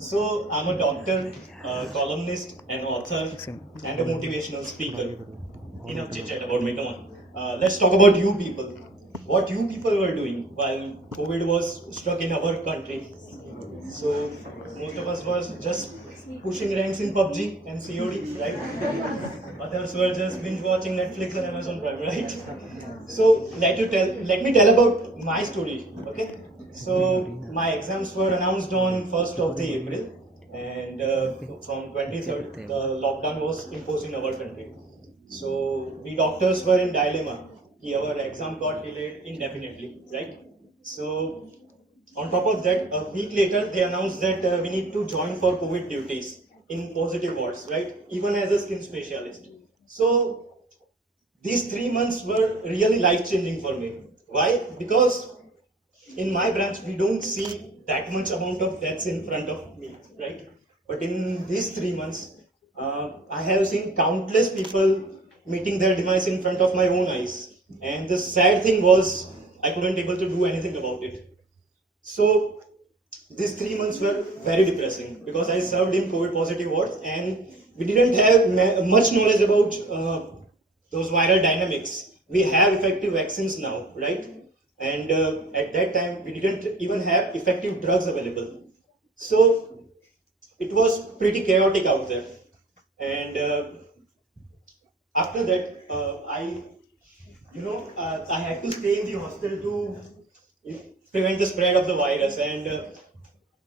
So I'm a doctor, columnist, an author, and a motivational speaker. Enough chit chat about me. Come on. Let's talk about you people. What you people were doing while COVID was struck in our country. So most of us was just pushing ranks in PUBG and COD, right? Others were just binge watching Netflix and Amazon Prime, right? So let me tell about my story, okay? So my exams were announced on 1st of the April, and from 23rd the lockdown was imposed in our country. So we doctors were in dilemma. Our exam got delayed indefinitely, right? So on top of that, a week later they announced that we need to join for COVID duties in positive wards, right? Even as a skin specialist. So these 3 months were really life-changing for me. Why? Because in my branch, we don't see that much amount of deaths in front of me, right? But in these 3 months, I have seen countless people meeting their demise in front of my own eyes. And the sad thing was, I couldn't able to do anything about it. So these 3 months were very depressing because I served in COVID positive wards and we didn't have much knowledge about those viral dynamics. We have effective vaccines now, right? And at that time, we didn't even have effective drugs available. So it was pretty chaotic out there. And after that, I had to stay in the hostel to prevent the spread of the virus. And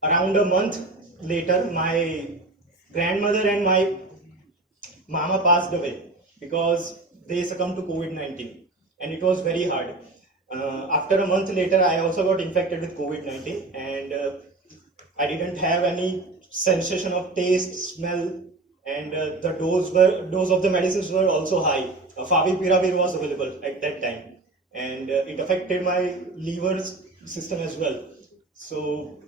around a month later, my grandmother and my mama passed away because they succumbed to COVID-19, and it was very hard. After a month later, I also got infected with COVID-19, and I didn't have any sensation of taste, smell, and the dose of the medicines were also high. Favipiravir was available at that time, and it affected my liver system as well. So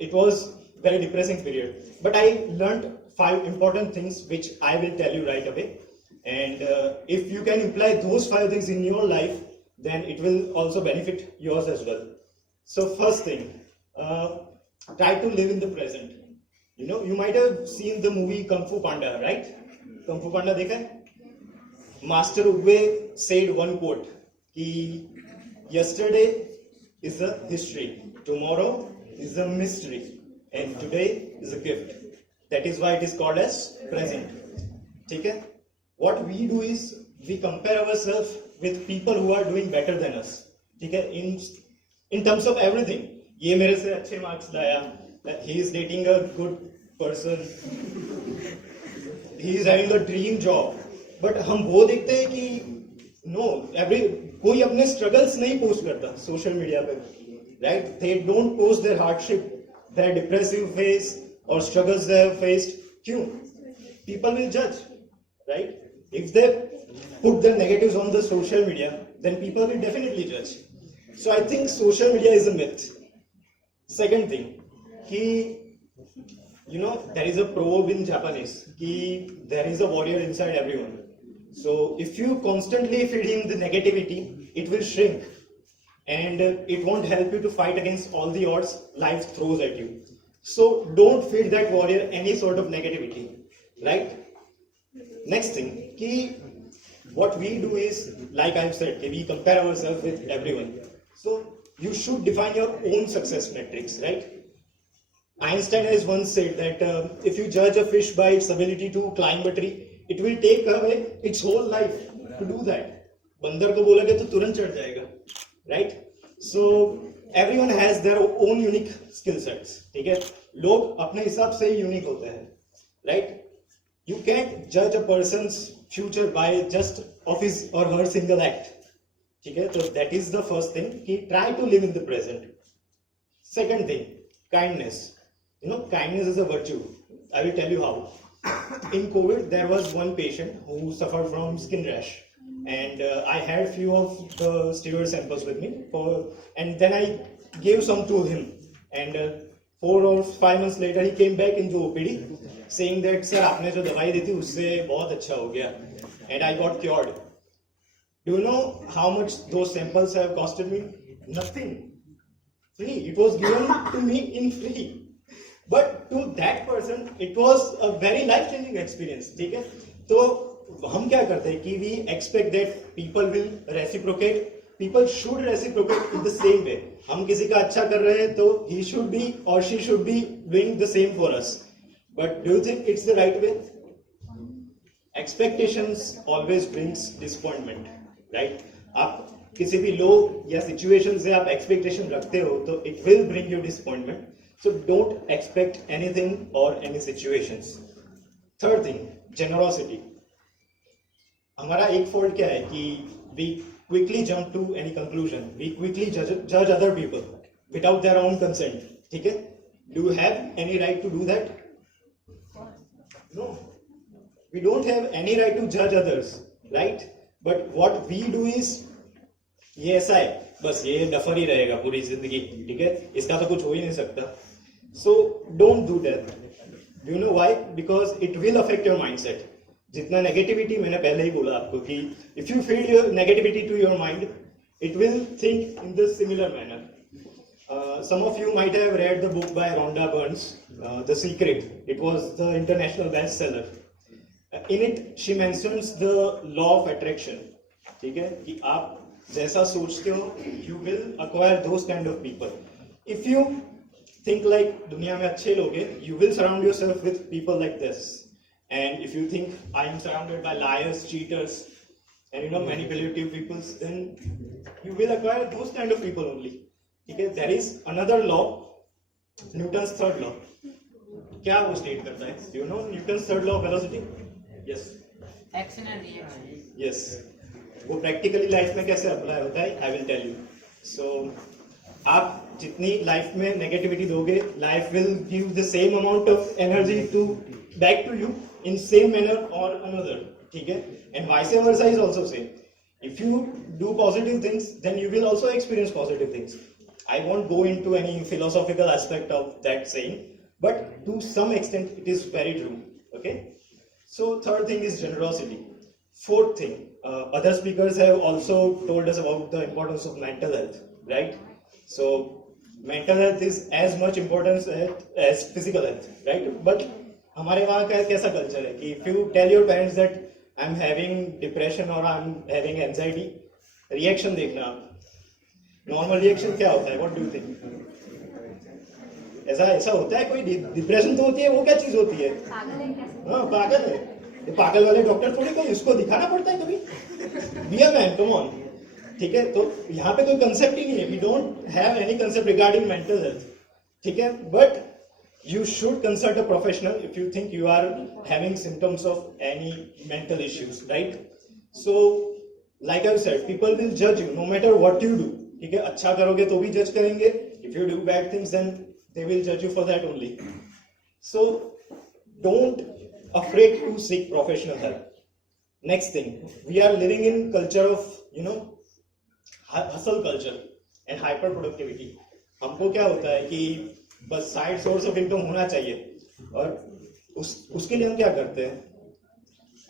it was very depressing period. But I learned 5 important things which I will tell you right away. And if you can apply those 5 things in your life, then it will also benefit yours as well. So first thing, try to live in the present. You might have seen the movie Kung Fu Panda, right? Kung Fu Panda dekha hai? Master Ugwe said one quote, ki yesterday is a history, tomorrow is a mystery, and today is a gift. That is why it is called as present. Okay? What we do is we compare ourselves with people who are doing better than us. Okay? In terms of everything. Ye mere se achhe marks laya, he is dating a good person, he is having a dream job. But हम वो देखते हैं कि कोई अपने struggles नहीं post करता social media पे, right? They don't post their hardship, their depressive phase or struggles they have faced. क्यों? People will judge, right? If they put their negatives on the social media, then people will definitely judge. So I think social media is a myth. Second thing, there is a proverb in Japanese, there is a warrior inside everyone. So if you constantly feed him the negativity, it will shrink and it won't help you to fight against all the odds life throws at you. So don't feed that warrior any sort of negativity, right? Next thing, what we do is, like I've said, we compare ourselves with everyone. So you should define your own success metrics, right? Einstein has once said that if you judge a fish by its ability to climb a tree, it will take away its whole life to do that. Bandar ko बोलोगे तो तुरंत चढ़ जाएगा, right? So everyone has their own unique skill sets. ठीक है? लोग अपने हिसाब से ही unique होते हैं, right? You can't judge a person's future by just of his or her single act. ठीक है? So that is the first thing. Try to live in the present. Second thing, kindness. Kindness is a virtue. I will tell you how. In COVID, there was one patient who suffered from skin rash, and I had few of the steroid samples with me, and then I gave some to him. And 4 or 5 months later, he came back into OPD, saying that, "Sir, आपने जो दवाई दी थी उससे बहुत अच्छा हो गया, and I got cured." Do you know how much those samples have costed me? Nothing. Free. It was given to me in free. but to that person it was a very life changing experience. ठीक है, तो हम क्या करते हैं कि we expect that people will reciprocate, people should reciprocate in the same way. हम किसी का अच्छा कर रहे हैं तो he should be or she should be doing the same for us. But do you think it's the right way? Expectations always brings disappointment, right? आप किसी भी लोग या सिचुएशन से आप एक्सपेक्टेशन रखते हो तो it will bring you disappointment. So don't expect anything or any situations. Third thing, generosity. हमारा एक फॉल्ट क्या है कि we quickly jump to any conclusion. We quickly judge other people without their own consent. ठीक है? Do you have any right to do that? No. We don't have any right to judge others, right? But what we do is, ये ऐसा है, बस ये duffer ही रहेगा पूरी जिंदगी, ठीक है? इसका तो कुछ हो ही नहीं सकता. So don't do that. Do you know why? Because it will affect your mindset. जितना नेगेटिविटी मैंने पहले ही बोला आपको कि if you feed your negativity to your mind, it will think in the similar manner. Some of you might have read the book by Rhonda Byrne, The Secret. It was the international bestseller. In it, she mentions the law of attraction. ठीक है कि आप जैसा सोचते हो, you will acquire those kind of people. If you think like दुनिया में अच्छे लोग हैं, you will surround yourself with people like this. And if you think I am surrounded by liars, cheaters, and manipulative people, then you will acquire those kind of people only. Okay? There is another law, Newton's third law. क्या वो state करता है? Do you know Newton's third law of velocity? Yes. Action and reaction. Yes. वो practically life में कैसे apply होता है? I will tell you. So आप जितनी लाइफ में नेगेटिविटी दोगे, life will give the same amount of energy to back to you in same manner or another. ठीक है? And vice versa is also same. If you do positive things, then you will also experience positive things. I won't go into any philosophical aspect of that saying, but to some extent it is very true. Okay? So third thing is generosity. Fourth thing, other speakers have also told us about the importance of mental health, right? So mental health is as much important as physical health, right? But हमारे वहाँ का कैसा culture है कि if you tell your parents that I'm having depression or I'm having anxiety, reaction देखना आप, normal reaction क्या होता है? What do you think? ऐसा होता है? कोई डिप्रेशन तो होती है, वो क्या चीज होती है? हाँ, पागल है. ये पागल वाले डॉक्टर थोड़ी कोई इसको दिखाना पड़ता है कभी? Be a man, come on. ठीक है? तो यहाँ पे कोई कंसेप्ट ही नहीं है. We don't have any concept regarding mental health. ठीक है? But you should consult a professional if you think you are having symptoms of any mental issues, right? So, like I said, people will judge you no matter what you do. ठीक है? अच्छा करोगे तो भी जज करेंगे. If you do bad things, then they will judge you for that only. So, don't afraid to seek professional help. Next thing, we are living in culture of hustle culture and hyper productivity. हमको क्या होता है कि बस side source of income होना चाहिए और उसके लिए हम क्या करते हैं?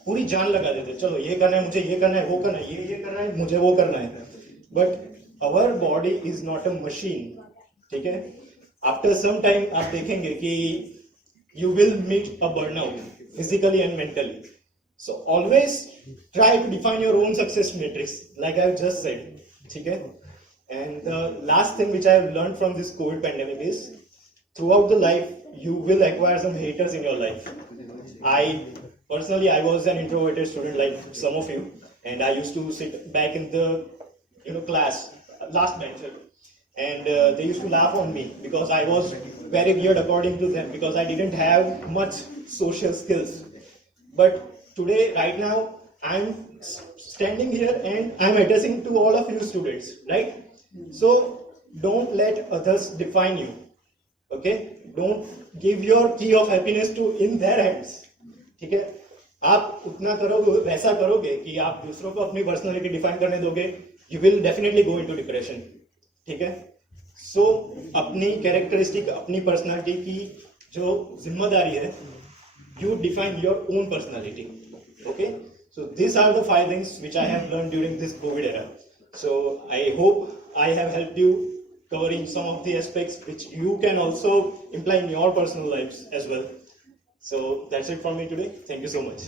पूरी जान लगा देते हैं. चलो ये करना है, मुझे ये करना है, वो करना है, ये करना है, मुझे वो करना है. But our body is not a machine. ठीक है? आफ्टर सम टाइम आप देखेंगे कि you will meet a burnout physically and mentally. So always try to define your own success matrix like I have just said. ठीक है? And the last thing which I have learned from this COVID pandemic is, throughout the life, you will acquire some haters in your life. I was an introverted student like some of you, and I used to sit back in the class, last bencher, and they used to laugh on me because I was very weird according to them because I didn't have much social skills. But today, right now, I'm standing here and I'm addressing to all of you students, right? So don't let others define you. Okay? Don't give your key of happiness to in their hands. ठीक है? आप उतना करोगे, वैसा करोगे कि आप दूसरों को अपनी पर्सनालिटी डिफाइन करने दोगे, you will definitely go into depression. ठीक है? So अपनी कैरेक्टरिस्टिक, अपनी पर्सनालिटी की जो जिम्मेदारी है, you define your own personality. Okay? So these are the 5 things which I have learned during this COVID era. So I hope I have helped you covering some of the aspects which you can also imply in your personal lives as well. So that's it from me today. Thank you so much.